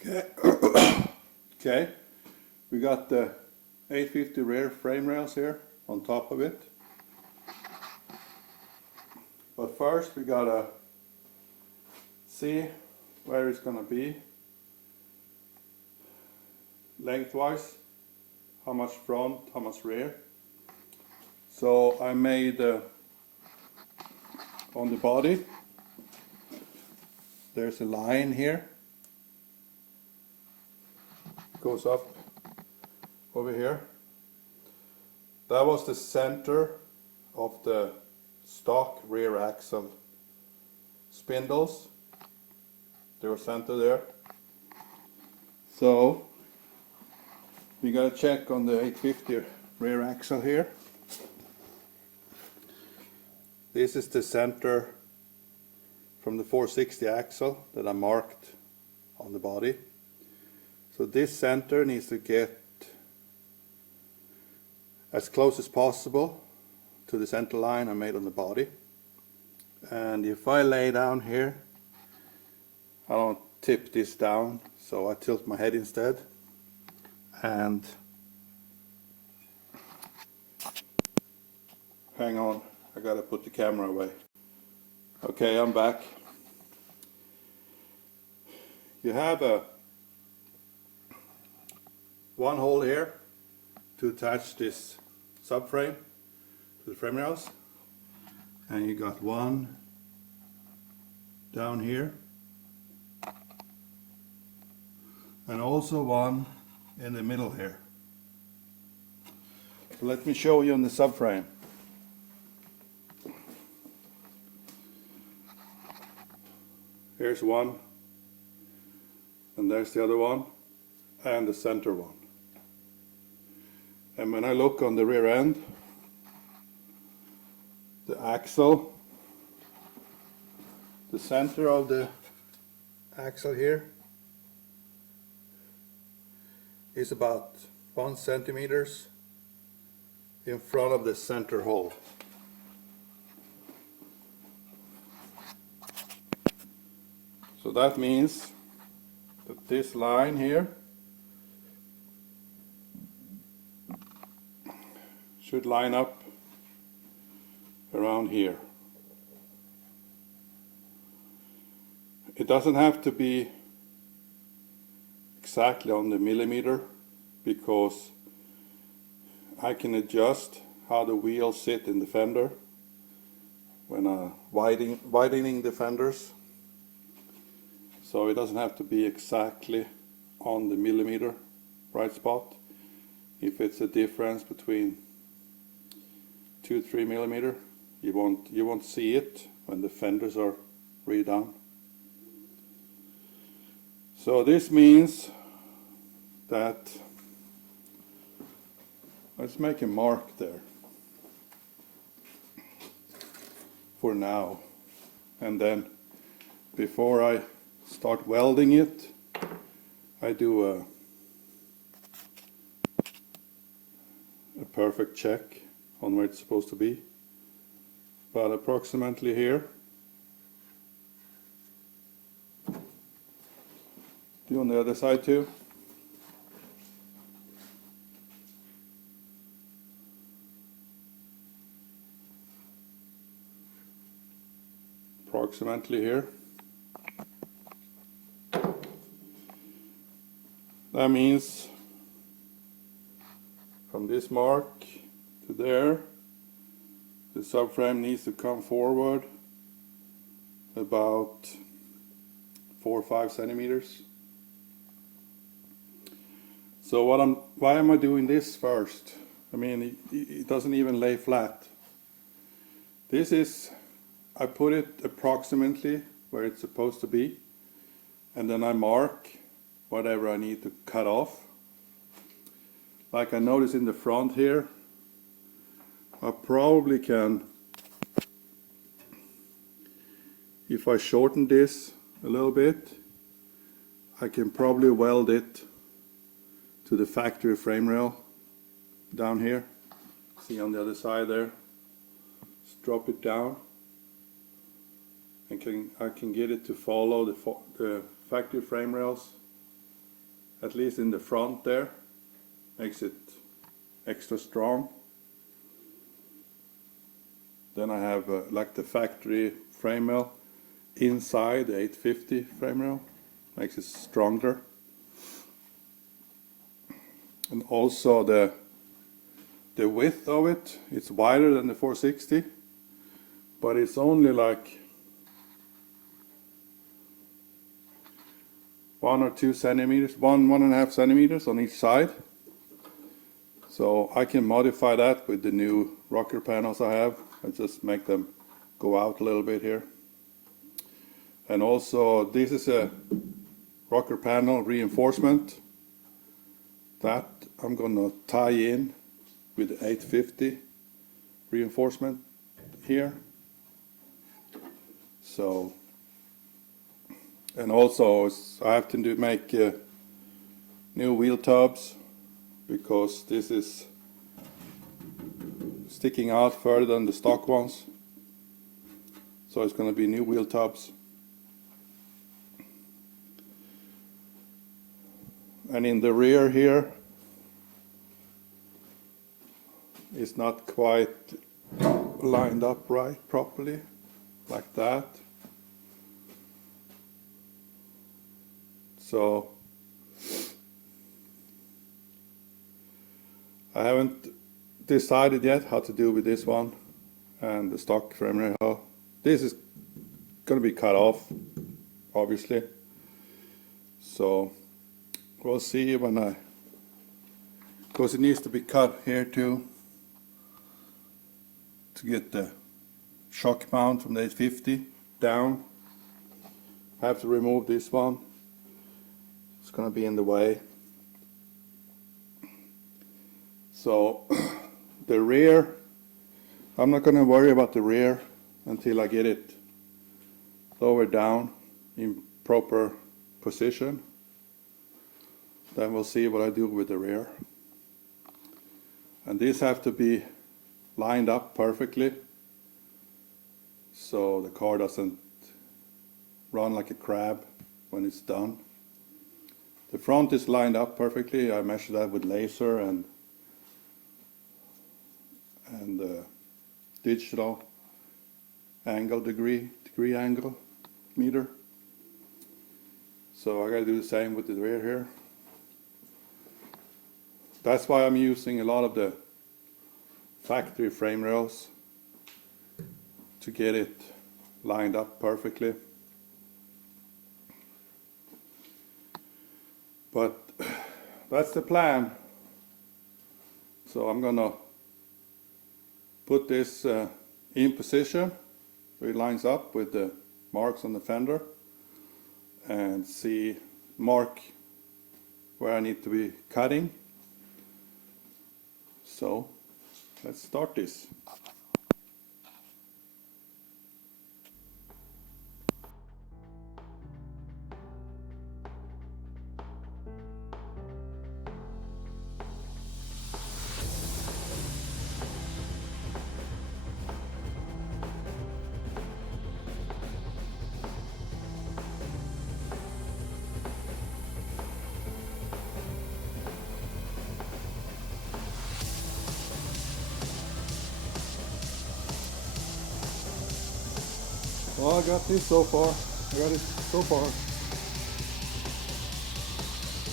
Okay. Okay, we got the 850 rear frame rails here on top of it. But first we gotta see where it's gonna be lengthwise, how much front, how much rear. So I made on the body, there's a line here, goes up over here. That was the center of the stock rear axle spindles. They were centered there. So we gotta check on the 850 rear axle here. This is the center from the 460 axle that I marked on the body. So this center needs to get as close as possible to the center line I made on the body. And if I lay down here, I don't tip this down, so I tilt my head instead. And hang on, I gotta put the camera away. Okay, I'm back. You have one hole here to attach this subframe to the frame rails, and you got one down here, and also one in the middle here. So let me show you on the subframe. Here's one, and there's the other one, and the center one. And when I look on the rear end, the axle, the center of the axle here is about 1 centimeters in front of the center hole. So that means that this line here should line up around here. It doesn't have to be exactly on the millimeter, because I can adjust how the wheels sit in the fender when I'm widening the fenders. So it doesn't have to be exactly on the millimeter right spot. If it's a difference between 2-3 millimeter, you won't see it when the fenders are redone. So this means that, let's make a mark there for now, and then before I start welding it, I do a perfect check on where it's supposed to be. But approximately here. Do on the other side too. Approximately here. That means from this mark to there, the subframe needs to come forward about 4 or 5 centimeters. So why am I doing this first? I mean, it doesn't even lay flat. This is, I put it approximately where it's supposed to be, and then I mark whatever I need to cut off. Like I notice in the front here, I probably can, if I shorten this a little bit, I can probably weld it to the factory frame rail down here. See on the other side there, just drop it down, and I can get it to follow the factory frame rails at least in the front there, makes it extra strong. Then I have like the factory frame rail inside the 850 frame rail, makes it stronger. And also the width of it, it's wider than the 460, but it's only like 1 or 2 centimeters, 1.5 centimeters on each side. So I can modify that with the new rocker panels I have. I just make them go out a little bit here. And also this is a rocker panel reinforcement that I'm gonna tie in with the 850 reinforcement here. So, and also I have to make new wheel tubs, because this is sticking out further than the stock ones. So it's going to be new wheel tubs. And in the rear here, it's not quite lined up right properly, like that. So I haven't decided yet how to do with this one and the stock frame rail. This is going to be cut off, obviously. So we'll see when because it needs to be cut here too, to get the shock mount from the 850 down. I have to remove this one. It's going to be in the way. So the rear, I'm not going to worry about the rear until I get it lowered down in proper position. Then we'll see what I do with the rear. And these have to be lined up perfectly, so the car doesn't run like a crab when it's done. The front is lined up perfectly. I measured that with laser and digital angle degree angle meter. So I gotta do the same with the rear here. That's why I'm using a lot of the factory frame rails to get it lined up perfectly. But that's the plan. So I'm gonna put this in position where it lines up with the marks on the fender, and mark where I need to be cutting. So let's start this. Well, I got this so far. I got it so far.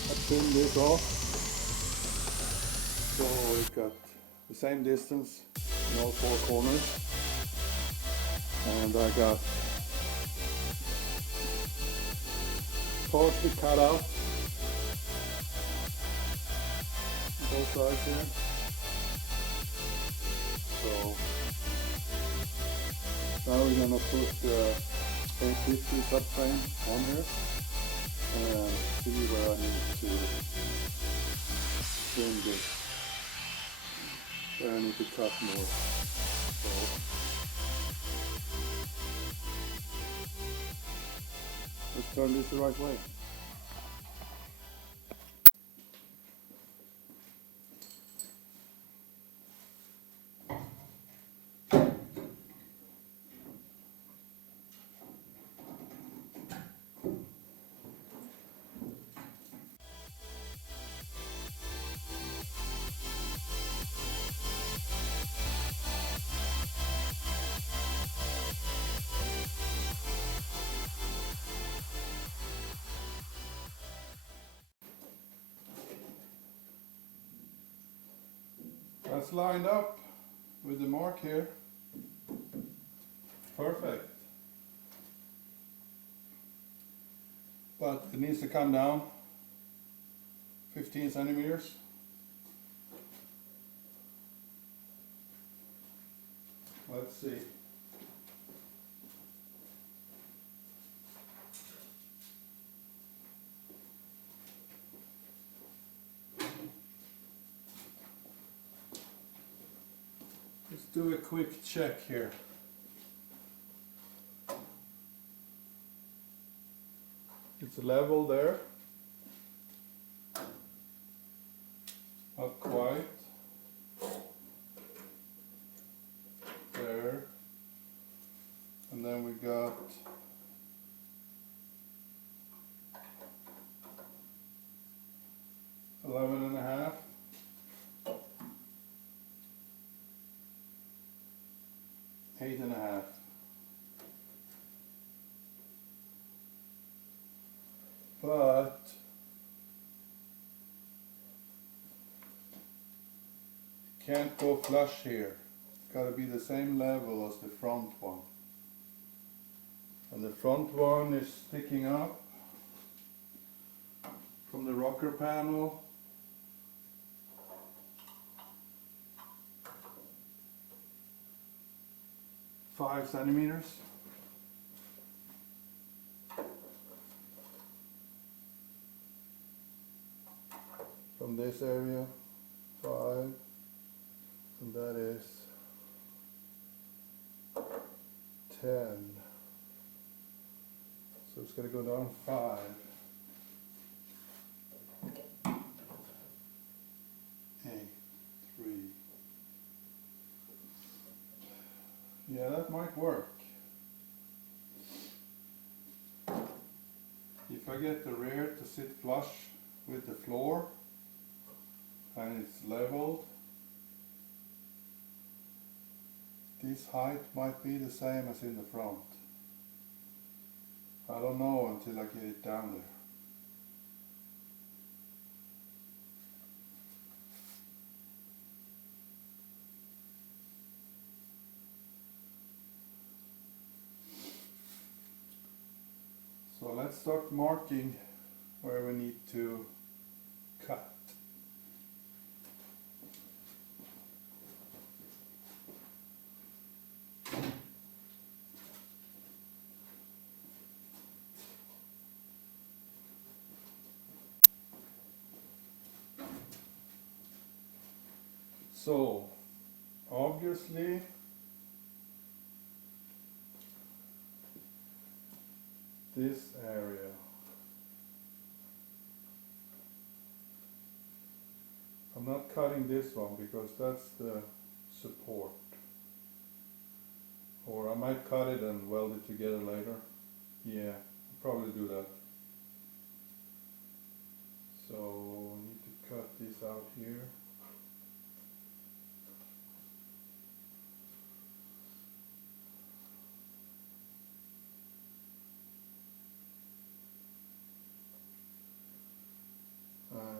I trimmed this off. So we've got the same distance in all 4 corners. And I got partially cut out both sides here. So now we're gonna put the 850 subframe on here and see where I need to trim this, where I need to cut more. So let's turn this the right way. That's lined up with the mark here. Perfect. But it needs to come down 15 centimeters. Let's see. Let's do a quick check here. It's level there. Not quite. There. And then we got eleven and a half. Eight and a half. But can't go flush here. It's got to be the same level as the front one. And the front one is sticking up from the rocker panel. Five centimeters. From this area, 5, and that is 10. So it's going to go down 5. 8, 3. Yeah, that might work. If I get the rear to sit flush with the floor, and it's leveled, this height might be the same as in the front. I don't know until I get it down there. So let's start marking where we need to cut. So, obviously, this area, I'm not cutting this one because that's the support. Or I might cut it and weld it together later. Yeah, I'll probably do that. So, I need to cut this out here.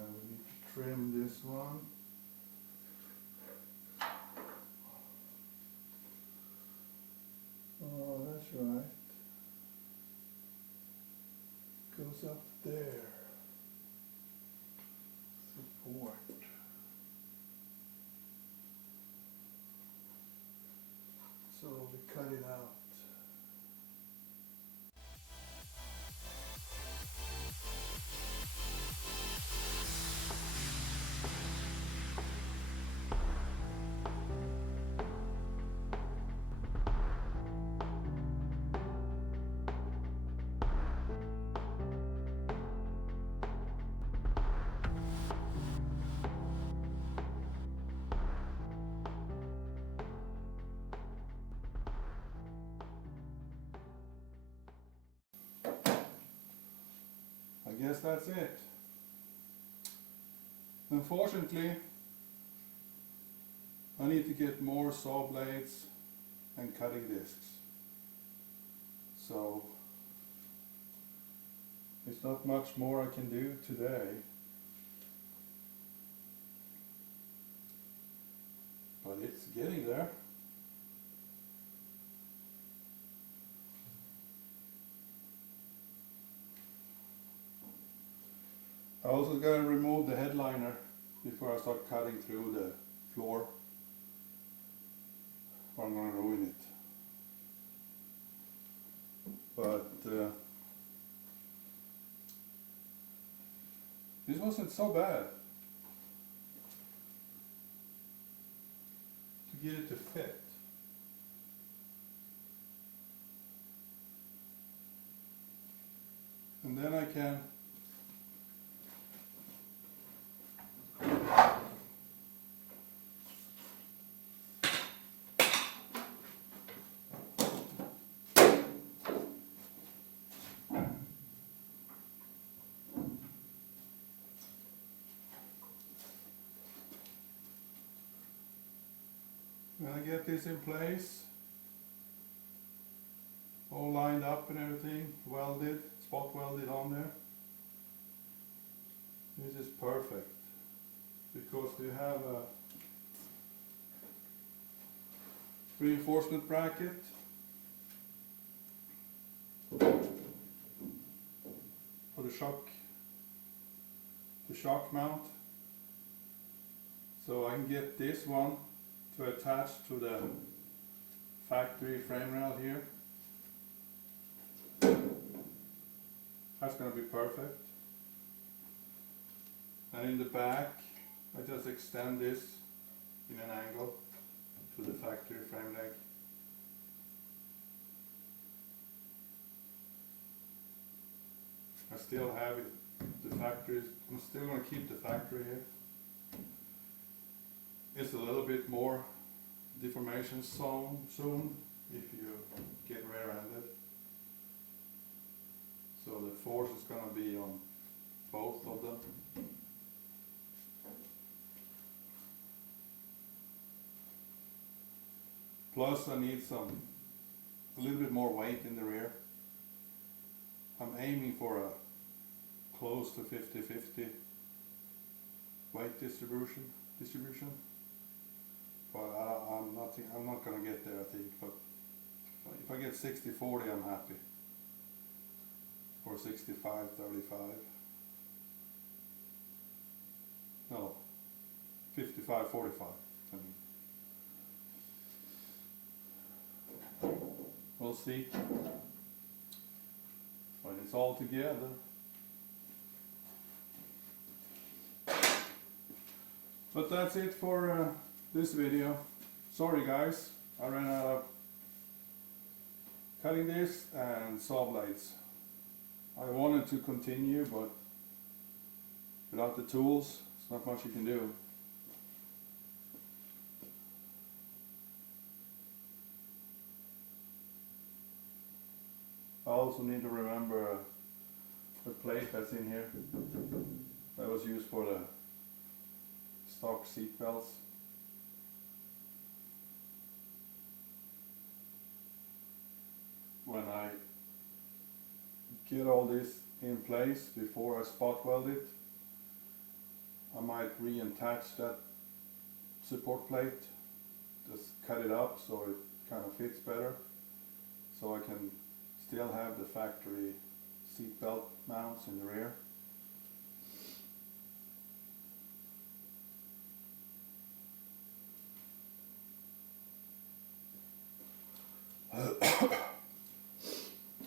We need to trim this one. Oh, that's right. Goes up there. Support. So we cut it out. I guess that's it. Unfortunately, I need to get more saw blades and cutting discs. So, there's not much more I can do today. I also gotta remove the headliner before I start cutting through the floor, or I'm gonna ruin it. But this wasn't so bad to get it to fit. And then I can get this in place, all lined up and everything, welded, spot welded on there. This is perfect because we have a reinforcement bracket for the shock mount. So I can get this one to attach to the factory frame rail here. That's going to be perfect. And in the back, I just extend this in an angle to the factory frame leg. I still have it, the factory, I'm still going to keep the factory here. It's a little bit more deformation zone soon if you get rear-ended. So the force is going to be on both of them. Plus I need a little bit more weight in the rear. I'm aiming for a close to 50-50 weight distribution. But I'm not going to get there, I think. But if I get 60-40, I'm happy. Or 65-35. No, 55-45. I mean, we'll see when it's all together. But that's it for this video. Sorry guys, I ran out of cutting discs and saw blades. I wanted to continue, but without the tools, there's not much you can do. I also need to remember the plate that's in here that was used for the stock seat belts. When I get all this in place before I spot weld it, I might re-attach that support plate, just cut it up so it kind of fits better, so I can still have the factory seat belt mounts in the rear.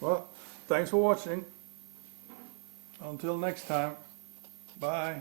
Well, thanks for watching. Until next time, bye.